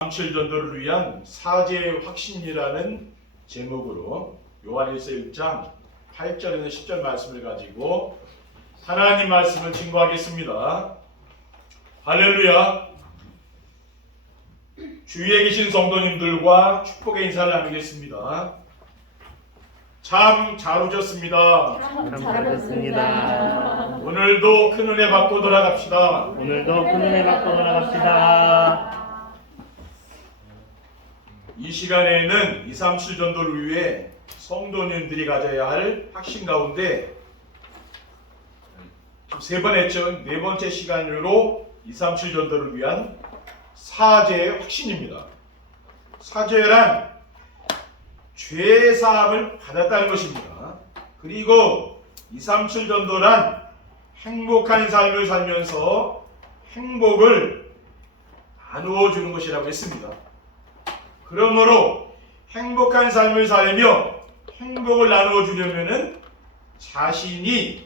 삼칠전도를 위한 사제의 확신이라는 제목으로 요한일서 1장 8절에서 10절 말씀을 가지고 하나님 말씀을 증거하겠습니다. 할렐루야. 주위에 계신 성도님들과 축복의 인사를 나누겠습니다. 참 잘 오셨습니다. 잘 오셨습니다. 오늘도 큰 은혜 받고 돌아갑시다. 오늘도 큰 은혜 받고 돌아갑시다. 이 시간에는 237 전도를 위해 성도님들이 가져야 할 확신 가운데 세 번 했죠. 네 번째 시간으로 237 전도를 위한 사제의 확신입니다. 사제란 죄 사함을 받았다는 것입니다. 그리고 237 전도란 행복한 삶을 살면서 행복을 나누어 주는 것이라고 했습니다. 그러므로 행복한 삶을 살며 행복을 나누어 주려면은 자신이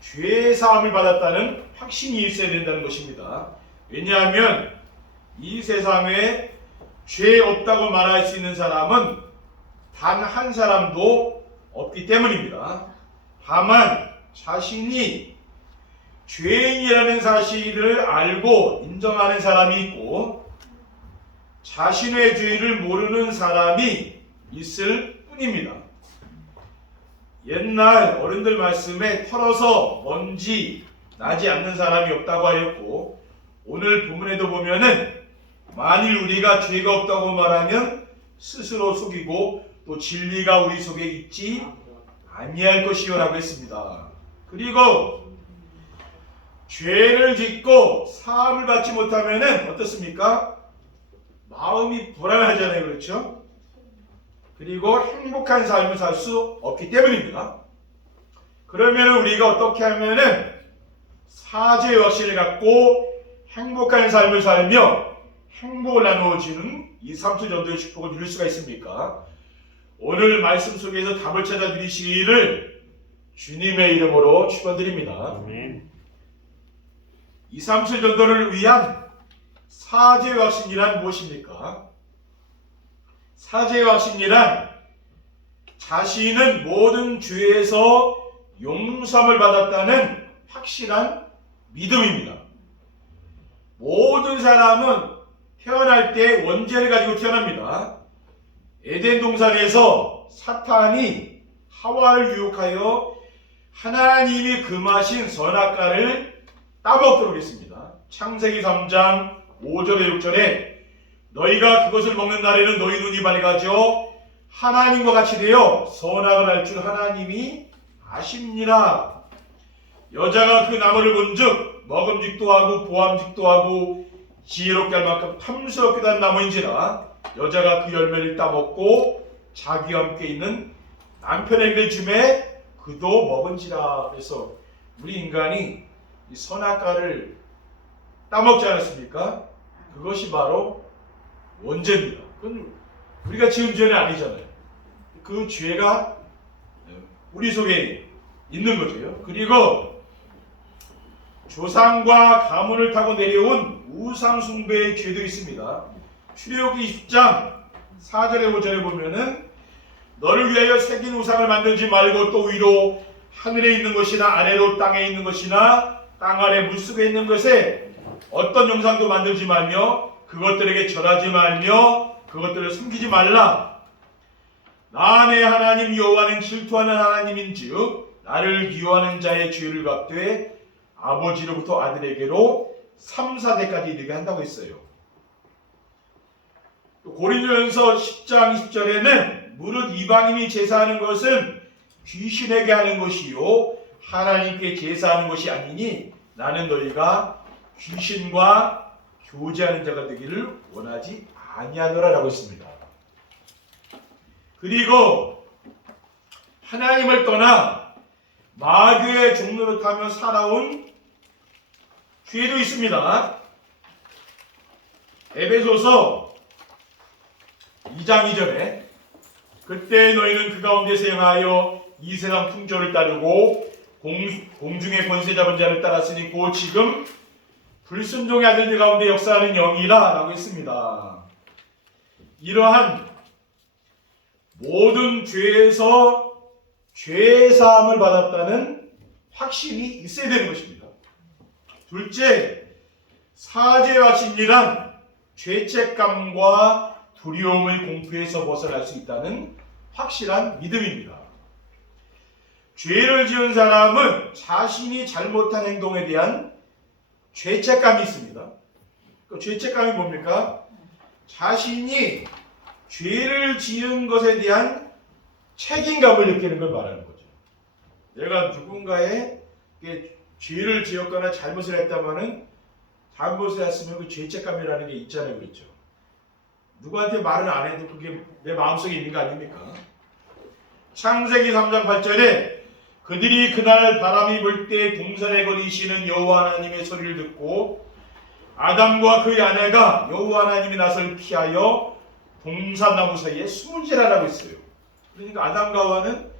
죄 사함을 받았다는 확신이 있어야 된다는 것입니다. 왜냐하면 이 세상에 죄 없다고 말할 수 있는 사람은 단 한 사람도 없기 때문입니다. 다만 자신이 죄인이라는 사실을 알고 인정하는 사람이 있고 자신의 죄를 모르는 사람이 있을 뿐입니다. 옛날 어른들 말씀에 털어서 먼지 나지 않는 사람이 없다고 하였고, 오늘 본문에도 보면은 만일 우리가 죄가 없다고 말하면 스스로 속이고 또 진리가 우리 속에 있지 아니할 것이요라고 했습니다. 그리고 죄를 짓고 사함을 받지 못하면은 어떻습니까? 마음이 불안하잖아요. 그렇죠? 그리고 행복한 삶을 살 수 없기 때문입니다. 그러면 우리가 어떻게 하면은 사죄의 확신을 갖고 행복한 삶을 살며 행복을 나누어주는 237 전도의 축복을 누릴 수가 있습니까? 오늘 말씀 속에서 답을 찾아 누리시기를 주님의 이름으로 축원드립니다. 아멘. 237 전도를 위한 사죄의 확신이란 무엇입니까? 사죄의 확신이란 자신은 모든 죄에서 용서함을 받았다는 확실한 믿음입니다. 모든 사람은 태어날 때 원죄를 가지고 태어납니다. 에덴 동산에서 사탄이 하와를 유혹하여 하나님이 금하신 선악과를 따먹도록 했습니다. 창세기 3장 5절에 6절에 너희가 그것을 먹는 날에는 너희 눈이 밝아져 하나님과 같이 되어 선악을 알 줄 하나님이 아십니라. 여자가 그 나무를 본즉 먹음직도 하고 보암직도 하고 지혜롭게 할 만큼 탐스럽기도 한 나무인지라 여자가 그 열매를 따먹고 자기와 함께 있는 남편에게 주매 그도 먹은지라. 그래서 우리 인간이 이 선악과를 따먹지 않았습니까? 그것이 바로 원죄입니다. 그건 우리가 지은 죄는 아니잖아요. 그 죄가 우리 속에 있는 거죠. 그리고 조상과 가문을 타고 내려온 우상 숭배의 죄도 있습니다. 출애굽기 20장 4절에 5절에 보면은 너를 위하여 새긴 우상을 만들지 말고 또 위로 하늘에 있는 것이나 아래로 땅에 있는 것이나 땅 아래 물속에 있는 것에 어떤 형상도 만들지 말며 그것들에게 절하지 말며 그것들을 숨기지 말라. 나 내 하나님 여호와는 질투하는 하나님인즉 나를 미워하는 자의 죄를 갚되 아버지로부터 아들에게로 3, 4대까지 이르게 한다고 했어요. 고린도전서 10장 20절에는 무릇 이방인이 제사하는 것은 귀신에게 하는 것이요 하나님께 제사하는 것이 아니니 나는 너희가 귀신과 교제하는 자가 되기를 원하지 아니하노라라고 했습니다. 그리고 하나님을 떠나 마귀의 종로를 타며 살아온 죄도 있습니다. 에베소서 2장 2절에 그때 너희는 그 가운데서 행하여 이 세상 풍조를 따르고 공중의 권세 잡은 자를 따랐으니 곧 지금 불순종의 아들들 가운데 역사하는 영이라 라고 했습니다. 이러한 모든 죄에서 죄사함을 받았다는 확신이 있어야 되는 것입니다. 둘째, 사죄 확신이란 죄책감과 두려움의 공포에서 벗어날 수 있다는 확실한 믿음입니다. 죄를 지은 사람은 자신이 잘못한 행동에 대한 죄책감이 있습니다. 그 죄책감이 뭡니까? 자신이 죄를 지은 것에 대한 책임감을 느끼는 걸 말하는 거죠. 내가 누군가에게 죄를 지었거나 잘못을 했다마는 잘못을 했으면 그 죄책감이라는 게 있잖아요. 그렇죠? 누구한테 말은 안 해도 그게 내 마음속에 있는 거 아닙니까? 창세기 3장 8절에 그들이 그날 바람이 불 때 동산에 거리시는 여호와 하나님의 소리를 듣고 아담과 그의 아내가 여호와 하나님의 낯을 피하여 동산나무 사이에 숨은 지라라고 했어요. 그러니까 아담과 하와는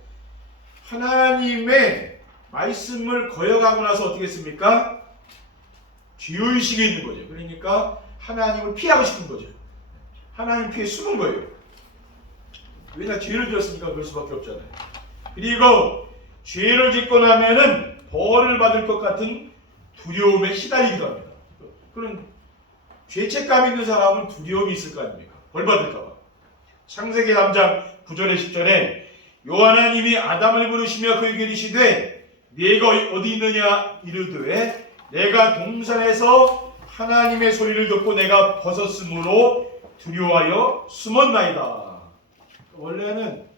하나님의 말씀을 거역하고 나서 어떻게 했습니까? 죄의식이 있는 거죠. 그러니까 하나님을 피하고 싶은 거죠. 하나님 피해 숨은 거예요. 왜냐 죄를 지었으니까 그럴 수밖에 없잖아요. 그리고 죄를 짓고 나면은 벌을 받을 것 같은 두려움에 시달리기도 합니다. 그런 죄책감 있는 사람은 두려움이 있을 거 아닙니까? 벌 받을까 봐. 창세기 3장 9절에 10절에 여호와 하나님이 아담을 부르시며 그에게 이르시되 네가 어디 있느냐 이르되 내가 동산에서 하나님의 소리를 듣고 내가 벗었으므로 두려워하여 숨었나이다. 원래는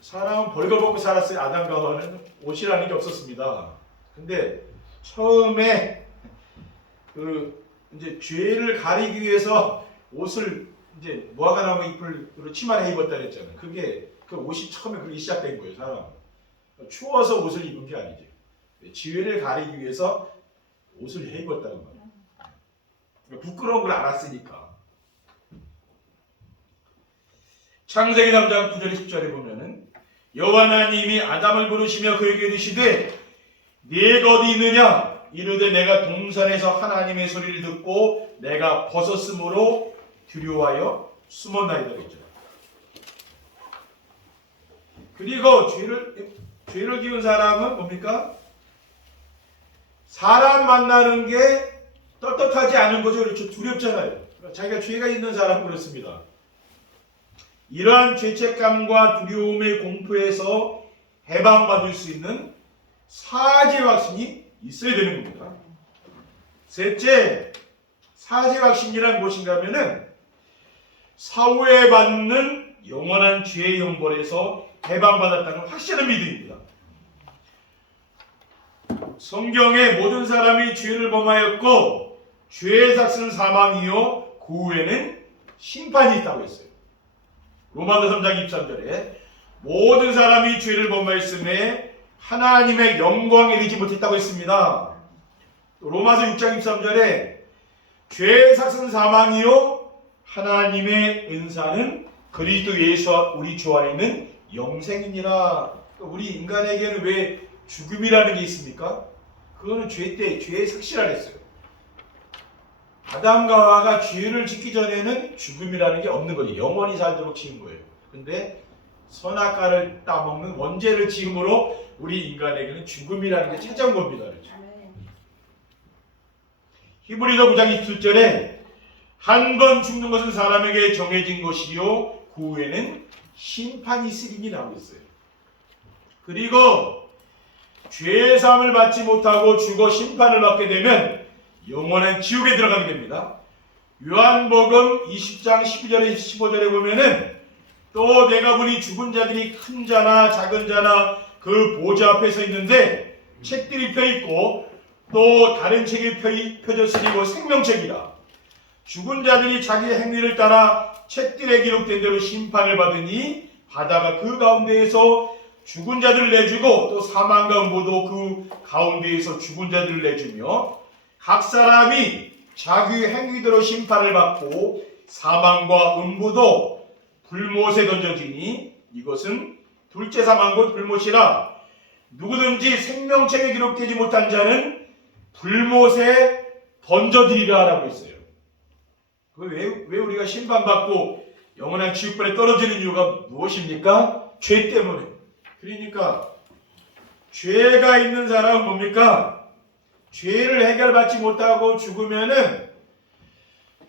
사람은 벌거벗고 살았어요. 아담과 하와는 옷이라는 게 없었습니다. 근데 처음에 이제 죄를 가리기 위해서 옷을 이제 무화과나무 잎을 치마를 입었다 그랬잖아요. 그게 그 옷이 처음에 그렇게 시작된 거예요. 사람 추워서 옷을 입은 게 아니죠. 죄를 가리기 위해서 옷을 해 입었다는 거예요. 그러니까 부끄러운 걸 알았으니까. 창세기 3장 9절 10절에 보면은 여호와 하나님이 아담을 부르시며 그에게 이르시되 네가 어디 있느냐 이르되 내가 동산에서 하나님의 소리를 듣고 내가 벗었으므로 두려워하여 숨었나이다 그랬죠. 그리고 죄를 지은 사람은 뭡니까? 사람 만나는 게 떳떳하지 않은 거죠. 그렇죠. 두렵잖아요. 자기가 죄가 있는 사람은 그렇습니다. 이러한 죄책감과 두려움의 공포에서 해방받을 수 있는 사죄 확신이 있어야 되는 겁니다. 셋째, 사죄 확신이란 무엇인가 하면은 사후에 받는 영원한 죄의 형벌에서 해방받았다는 확실한 믿음입니다. 성경에 모든 사람이 죄를 범하였고 죄의 삭은 사망이요 그 후에는 심판이 있다고 했어요. 로마서 3장 23절에 모든 사람이 죄를 범하였음에 하나님의 영광에 이르지 못했다고 했습니다. 로마서 6장 23절에 죄의 삭은 사망이요 하나님의 은사는 그리스도 예수와 우리 주 안에 있는 영생이니라. 우리 인간에게는 왜 죽음이라는 게 있습니까? 그거는 죄 때 죄의 삭시라 했어요. 아담과 하와가 죄를 짓기 전에는 죽음이라는 게 없는 거죠. 영원히 살도록 지은 거예요. 근데 선악과를 따먹는 원죄를 지음으로 우리 인간에게는 죽음이라는 게 찾아온 겁니다. 그렇죠? 히브리서 9장 27절에 한 번 죽는 것은 사람에게 정해진 것이요 그 후에는 심판이 있으리니 나오고 있어요. 그리고 죄의 사함을 받지 못하고 죽어 심판을 받게 되면 영원한 지옥에 들어가게 됩니다. 요한복음 20장 12절에 15절에 보면은 또 내가 보니 죽은 자들이 큰 자나 작은 자나 그 보좌 앞에 서 있는데 책들이 펴있고 또 다른 책이 펴졌으니 그 생명책이라. 죽은 자들이 자기 행위를 따라 책들에 기록된 대로 심판을 받으니 바다가 그 가운데에서 죽은 자들을 내주고 또 사망과 음부도 그 가운데에서 죽은 자들을 내주며 각 사람이 자기 행위대로 심판을 받고 사망과 음부도 불못에 던져지니 이것은 둘째 사망 곧 불못이라. 누구든지 생명책에 기록되지 못한 자는 불못에 던져드리라라고 했어요. 왜 우리가 심판받고 영원한 지옥불에 떨어지는 이유가 무엇입니까? 죄 때문에. 그러니까 죄가 있는 사람은 뭡니까? 죄를 해결받지 못하고 죽으면은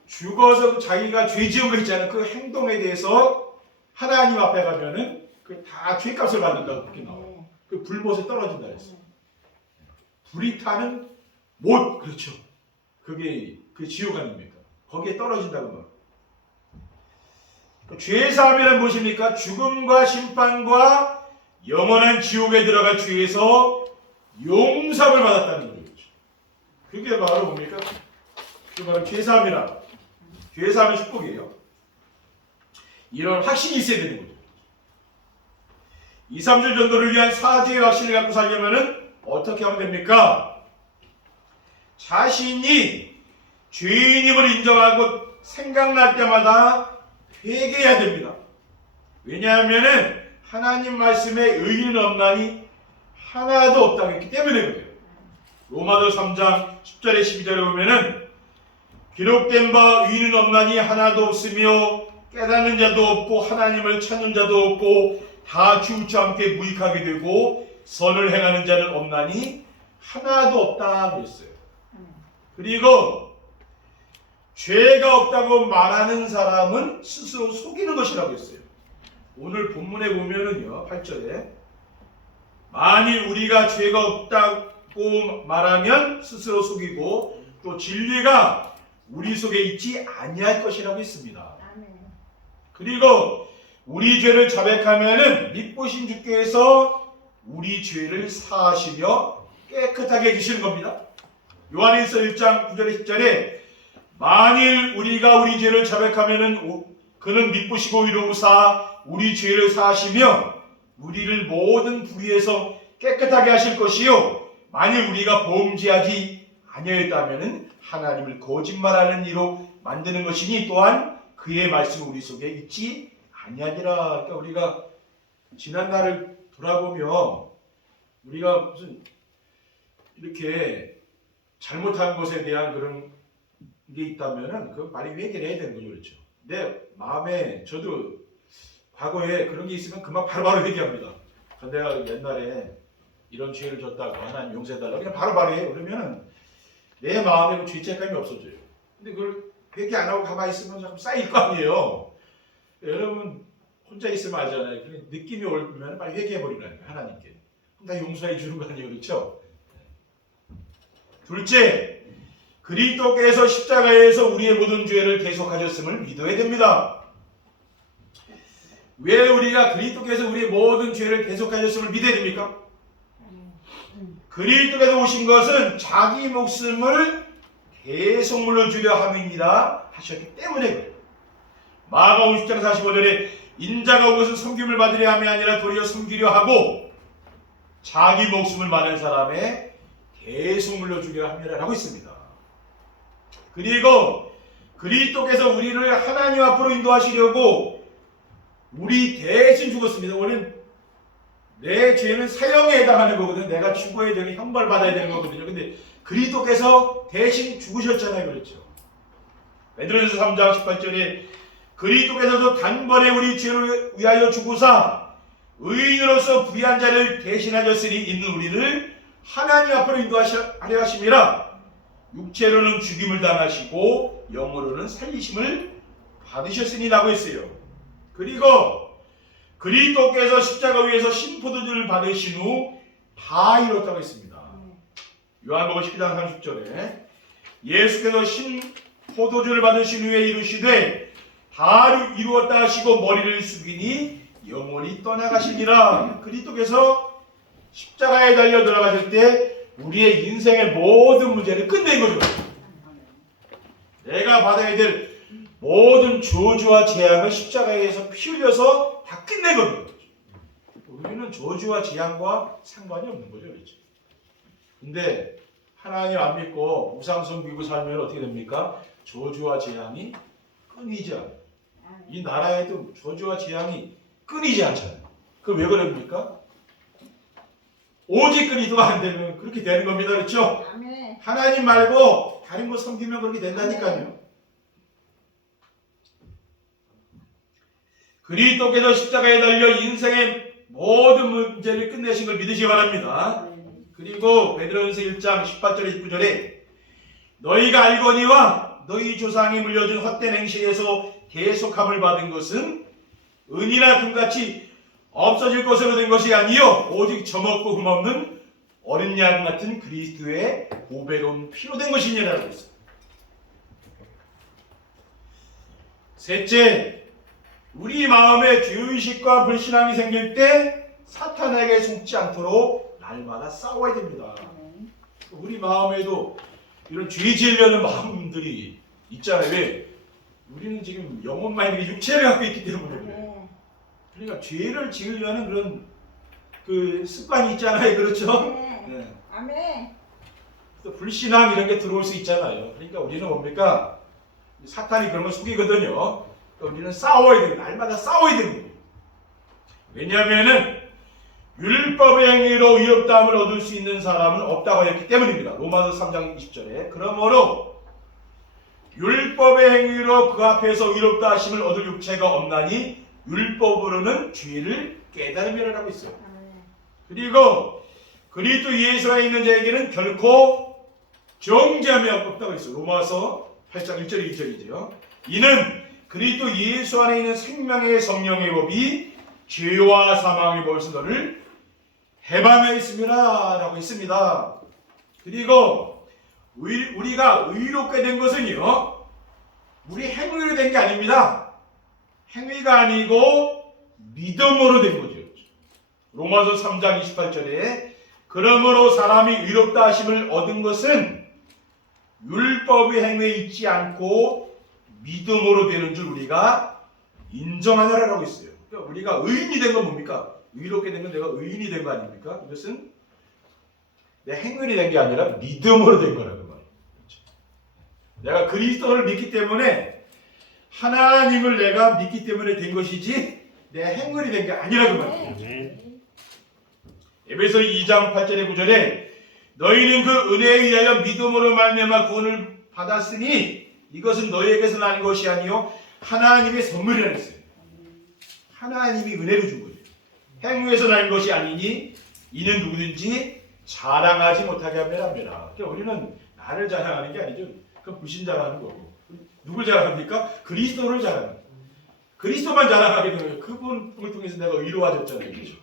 죽어서 자기가 죄 지은 거 있잖아요. 그 행동에 대해서 하나님 앞에 가면은 그 다 죄값을 받는다고 그렇게 나와요. 그 불못에 떨어진다 그랬어요. 불이 타는 못, 그렇죠. 그게 그 지옥 아닙니까? 거기에 떨어진다고 말해요. 죄 사함이란 무엇입니까? 죽음과 심판과 영원한 지옥에 들어갈 죄에서 용서를 받았다는 거죠. 그게 바로 뭡니까? 그게 바로 죄 사함이라. 죄 사함의 축복이에요. 이런 확신이 있어야 되는 거죠. 2, 3주 전도를 위한 사죄의 확신을 갖고 살려면은 어떻게 하면 됩니까? 자신이 죄인임을 인정하고 생각날 때마다 회개해야 됩니다. 왜냐하면은 하나님 말씀에 의인은 없나니 하나도 없다고 했기 때문에 그래요. 로마서 3장 10절에 12절에 보면은 기록된 바 의인은 없나니 하나도 없으며 깨닫는 자도 없고 하나님을 찾는 자도 없고 다 주우쳐 함께 무익하게 되고 선을 행하는 자는 없나니 하나도 없다 그랬어요. 그리고 죄가 없다고 말하는 사람은 스스로 속이는 것이라고 했어요. 오늘 본문에 보면은요, 8절에 만일 우리가 죄가 없다고 말하면 스스로 속이고 또 진리가 우리 속에 있지 아니할 것이라고 했습니다. 그리고 우리 죄를 자백하면은 믿보신 주께서 우리 죄를 사하시며 깨끗하게 해주시는 겁니다. 요한일서 1장 9절에 10절에 만일 우리가 우리 죄를 자백하면은 그는 믿으시고 이루사 우리 죄를 사하시며 우리를 모든 불의에서 깨끗하게 하실 것이요 만일 우리가 범죄하지 아니하였다면은 하나님을 거짓말하는 이로 만드는 것이니 또한 그의 말씀은 우리 속에 있지 아니하니라. 그러니까 우리가 지난 날을 돌아보며 우리가 무슨 이렇게 잘못한 것에 대한 그런 게 있다면은 그 빨리 회개를 해야 되는 거죠, 그렇죠? 내 마음에 저도 과거에 그런 게 있으면 그만 바로바로 회개합니다. 내가 옛날에 이런 죄를 졌다고 하나님 용서해달라고 그냥 바로바로 해요. 그러면은 내 마음에 그 죄책감이 없어져요. 근데 그걸 회개 안 하고 가만히 있으면 자꾸 쌓일 거 아니에요. 여러분 혼자 있으면 알잖아요. 느낌이 오면 빨리 회개해버리라니까 하나님께. 그럼 다 용서해 주는 거 아니에요, 그렇죠? 둘째, 그리스도께서 십자가에서 우리의 모든 죄를 대속하셨음을 믿어야 됩니다. 왜 우리가 그리스도께서 우리의 모든 죄를 대속하셨음을 믿어야 됩니까? 그리스도께서 오신 것은 자기 목숨을 대속물로 주려 함이니라 하셨기 때문에 그래요. 마가복음 10장 45절에 인자가 온 것은 섬김을 받으려 함이 아니라 도리어 섬기려 하고 자기 목숨을 많은 사람의 대속물로 주려 함이라 하고 있습니다. 그리고 그리스도께서 우리를 하나님 앞으로 인도하시려고 우리 대신 죽었습니다. 원래는 내 죄는 사형에 해당하는 거거든요. 내가 죽어야 되는 형벌 받아야 되는 거거든요. 근데 그리스도께서 대신 죽으셨잖아요. 그렇죠? 베드로전서 3장 18절에 그리스도께서도 단번에 우리 죄를 위하여 죽으사 의인으로서 부귀한 자를 대신하셨으니 있는 우리를 하나님 앞으로 인도하려 하심이라. 육체로는 죽임을 당하시고 영으로는 살리심을 받으셨으니라고 했어요. 그리고 그리스도께서 십자가 위에서 신포도주를 받으신 후 다 이뤘다고 했습니다. 요한복음 12장 30절에 예수께서 신포도주를 받으신 후에 이루시되 다 이루었다 하시고 머리를 숙이니 영원히 떠나가시니라. 그리스도께서 십자가에 달려 돌아가실 때 우리의 인생의 모든 문제를 끝낸 거죠. 내가 받아야 될 모든 저주와 재앙을 십자가에서 피 흘려서 다 끝낸 겁니다. 우리는 저주와 재앙과 상관이 없는 거죠, 그렇죠? 근데 하나님 안 믿고 우상 섬기고 살면 어떻게 됩니까? 저주와 재앙이 끊이지 않아요. 이 나라에도 저주와 재앙이 끊이지 않잖아요. 그럼 왜 그럽니까? 오직 그리스도가 안 되면 그렇게 되는 겁니다, 그렇죠? 하나님 말고 다른 거 섬기면 그렇게 된다니까요. 그리스도께서 십자가에 달려 인생의 모든 문제를 끝내신 걸 믿으시기 바랍니다. 그리고 베드로전서 1장 18절에 19절에 너희가 알거니와 너희 조상이 물려준 헛된 행실에서 계속함을 받은 것은 은이나 금같이 없어질 것으로 된 것이 아니요 오직 점없고 흠없는 어린 양 같은 그리스도의 보배로운 피로 된 것이니라고 했어요. 셋째, 우리 마음에 죄의식과 불신앙이 생길 때 사탄에게 속지 않도록 날마다 싸워야 됩니다. 우리 마음에도 이런 죄 지으려는 마음들이 있잖아요. 왜? 우리는 지금 영혼만 있는 게 육체를 갖고 있기 때문에 그래요. 그러니까 죄를 지으려는 그런 그 습관이 있잖아요. 그렇죠? 네. 아멘. 그래서 불신앙 이런 게 들어올 수 있잖아요. 그러니까 우리는 뭡니까? 사탄이 그런 걸 속이거든요. 그러니까 우리는 싸워야 돼요. 날마다 싸워야 됩니다. 왜냐하면은 율법의 행위로 위협감을 얻을 수 있는 사람은 없다고 했기 때문입니다. 로마서 3장 20절에 그러므로 율법의 행위로 그 앞에서 위롭다 하심을 얻을 육체가 없나니 율법으로는 죄를 깨달음이라고 있어요. 그리고 그리스도 예수가 있는 자에게는 결코 정죄함이 없다고 있어요. 로마서 8장 1절 2절이죠. 이는 그리스도 예수 안에 있는 생명의 성령의 법이 죄와 사망의 벌써 너를 해방해 있습니다 라고 했습니다. 그리고 우리가 의롭게 된 것은요 우리 행위로 된 게 아닙니다. 행위가 아니고 믿음으로 된 거죠. 로마서 3장 28절에 그러므로 사람이 의롭다 하심을 얻은 것은 율법의 행위에 있지 않고 믿음으로 되는 줄 우리가 인정하느라고 있어요. 그러니까 우리가 의인이 된 건 뭡니까? 의롭게 된 건 내가 의인이 된 거 아닙니까? 이것은 내 행위로 된 게 아니라 믿음으로 된 거라고 말이에요. 그렇죠? 내가 그리스도를 믿기 때문에 하나님을 내가 믿기 때문에 된 것이지 내 행위로 된 게 아니라고 말이에요. 에베소 2장 8절에 9절에 너희는 그 은혜에 의하여 믿음으로 말미암아 구원을 받았으니 이것은 너희에게서 난 것이 아니요 하나님의 선물이라 했어요. 하나님이 은혜로 준 거예요. 행위에서 난 것이 아니니 이는 누구든지 자랑하지 못하게 하면 합니다. 그러니까 우리는 나를 자랑하는 게 아니죠. 그건 불신자라는 거고. 누굴 자랑합니까? 그리스도를 자랑합니다. 그리스도만 자랑하게 되는 거예요. 그분을 통해서 내가 의로워졌잖아요. 그렇죠?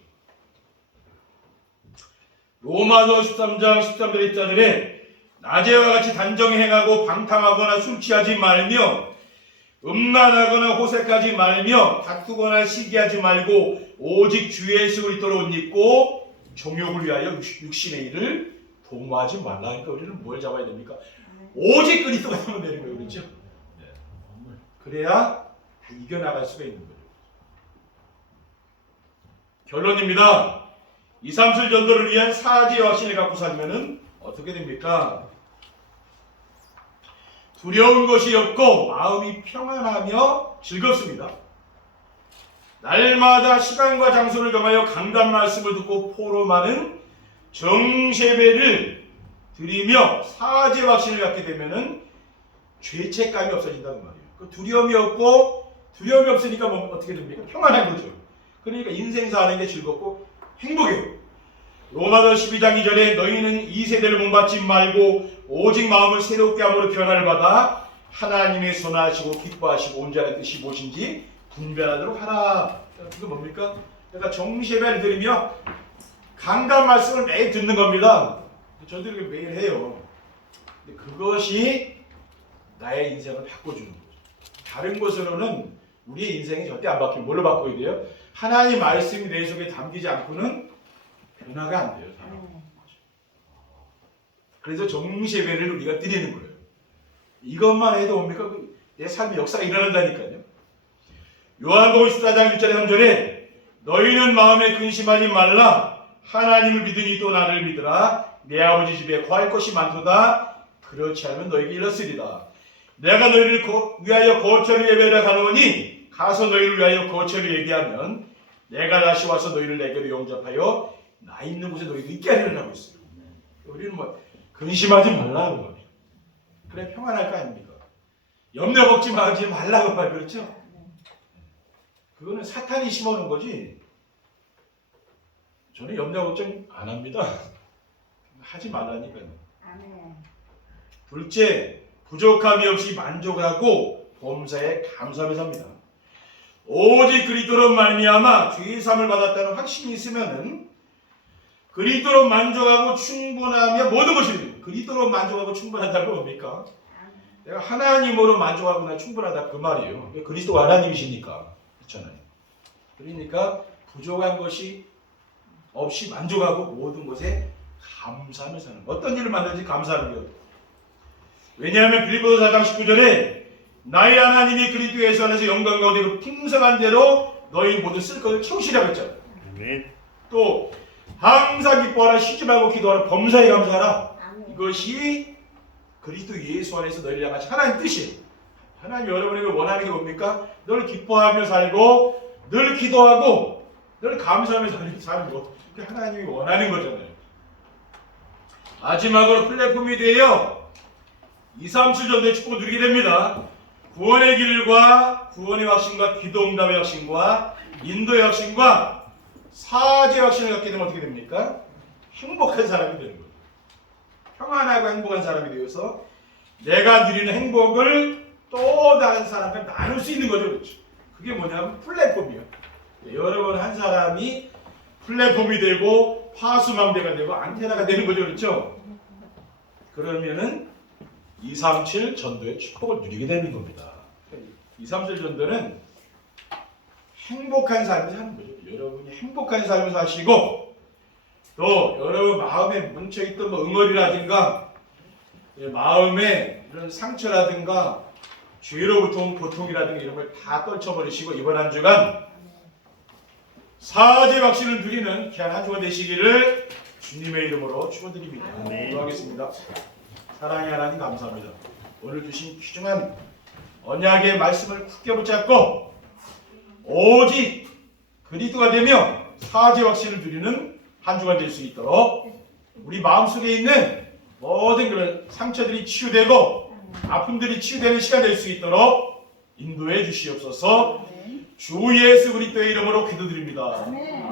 로마서 13장 13절에 있자들에 낮에와 같이 단정히 행하고 방탕하거나 술 취하지 말며 음란하거나 호색하지 말며 다투거나 시기하지 말고 오직 주 예수 그리스도를 옷 입고 정욕을 위하여 육신의 일을 도모하지 말라. 그러니까 우리는 뭘 잡아야 됩니까? 오직 그리스도가 되면 되는 거예요. 그렇죠? 네. 그래야 이겨나갈 수가 있는 거예요. 결론입니다. 2, 3술 전도를 위한 사지의 확신을 갖고 살면은 어떻게 됩니까? 두려운 것이 없고 마음이 평안하며 즐겁습니다. 날마다 시간과 장소를 정하여 강단 말씀을 듣고 포럼하는 정세배를 드리며 사지의 확신을 갖게 되면은 죄책감이 없어진다는 말이에요. 그 두려움이 없으니까 뭐 어떻게 됩니까? 평안한 거죠. 그러니까 인생 사는 게 즐겁고 행복해요. 로마서 12장 2절에 너희는 이 세대를 본받지 말고 오직 마음을 새롭게 함으로 변화를 받아 하나님의 선하시고 기뻐하시고 온전한 뜻이 무엇인지 분별하도록 하라. 그게 뭡니까? 그러니까 정시예배를 드리며 강단 말씀을 매일 듣는 겁니다. 저도 이렇게 매일 해요. 근데 그것이 나의 인생을 바꿔주는 거죠. 다른 것으로는 우리의 인생이 절대 안 바뀌면 뭘로 바꿔야 돼요? 하나님 말씀이 내 속에 담기지 않고는 변화가 안 돼요. 그래서 정시예배를 우리가 드리는 거예요. 이것만 해도 뭡니까? 내 삶의 역사가 일어난다니까요. 요한복음 14장 1절에 3절에 너희는 마음에 근심하지 말라. 하나님을 믿으니 또 나를 믿으라. 내 아버지 집에 거할 것이 많도다. 그렇지 않으면 너에게 이렇으리다. 내가 너희를 위하여 거처를 예배하러 가노니 가서 너희를 위하여 거처를 예비하면 내가 다시 와서 너희를 내게로 영접하여 나 있는 곳에 너희도 있게 하리라고 했어요. 우리는 뭐 근심하지 말라는 거예요. 그래 평안할 거 아닙니까? 염려 걱지 말라고 말 그렇죠? 그거는 사탄이 심어놓은 거지. 저는 염려 걱정 안 합니다. 하지 말라니까요. 둘째, 부족함이 없이 만족하고 범사에 감사하며 삽니다. 오직 그리스도로 말미암아 죄 사함을 받았다는 확신이 있으면은 그리스도로 만족하고 충분하며 모든 것이 됩니다. 그리스도로 만족하고 충분하다는 뭡니까? 내가 하나님으로 만족하고 나 충분하다 그 말이에요. 그리스도가 하나님이시니까 그렇잖아요. 그러니까 부족한 것이 없이 만족하고 모든 것에 감사하며 사는 거. 어떤 일을 만든지 감사하는 거예요. 왜냐하면 빌립보서 4장 19절에 나의 하나님이 그리스도 예수 안에서 영광 가운데 그 풍성한 대로 너희 모두 쓸 것을 채우시라고 했잖아요. 또 항상 기뻐하라, 쉬지 말고 기도하라, 범사에 감사하라. 이것이 그리스도 예수 안에서 너희를 향하신 하나님 뜻이에요. 하나님 여러분에게 원하는 게 뭡니까? 늘 기뻐하며 살고 늘 기도하고 늘 감사하며 사는 거. 그게 하나님이 원하는 거잖아요. 마지막으로 플랫폼이 되어 237 전도의 축복을 누리게 됩니다. 구원의 길과 구원의 확신과 기도응답의 확신과 인도의 확신과 사죄의 확신을 갖게 되면 어떻게 됩니까? 행복한 사람이 되는 거예요. 평안하고 행복한 사람이 되어서 내가 누리는 행복을 또 다른 사람과 나눌 수 있는 거죠. 그렇죠? 그게 뭐냐면 플랫폼이에요. 여러분 한 사람이 플랫폼이 되고 파수망대가 되고 안테나가 되는 거죠. 그렇죠? 그러면은 237 전도의 축복을 누리게 되는 겁니다. 237 전도는 행복한 삶을 사는 거죠. 여러분이 행복한 삶을 사시고 또 여러분 마음에 뭉쳐있던 뭐 응어리라든가 마음에 이런 상처라든가 죄로부터 온 고통이라든가 이런 걸 다 떨쳐버리시고 이번 한 주간 사죄 확신을 누리는 귀한 한 주가 되시기를 주님의 이름으로 축원드립니다. 기도하겠습니다. 사랑의 하나님 감사합니다. 오늘 주신 귀중한 언약의 말씀을 굳게 붙잡고 오직 그리스도가 되며 사죄 확신을 누리는 한 주가 될 수 있도록 우리 마음속에 있는 모든 그런 상처들이 치유되고 아픔들이 치유되는 시간 될 수 있도록 인도해 주시옵소서. 주 예수 그리스도의 이름으로 기도드립니다. 아멘.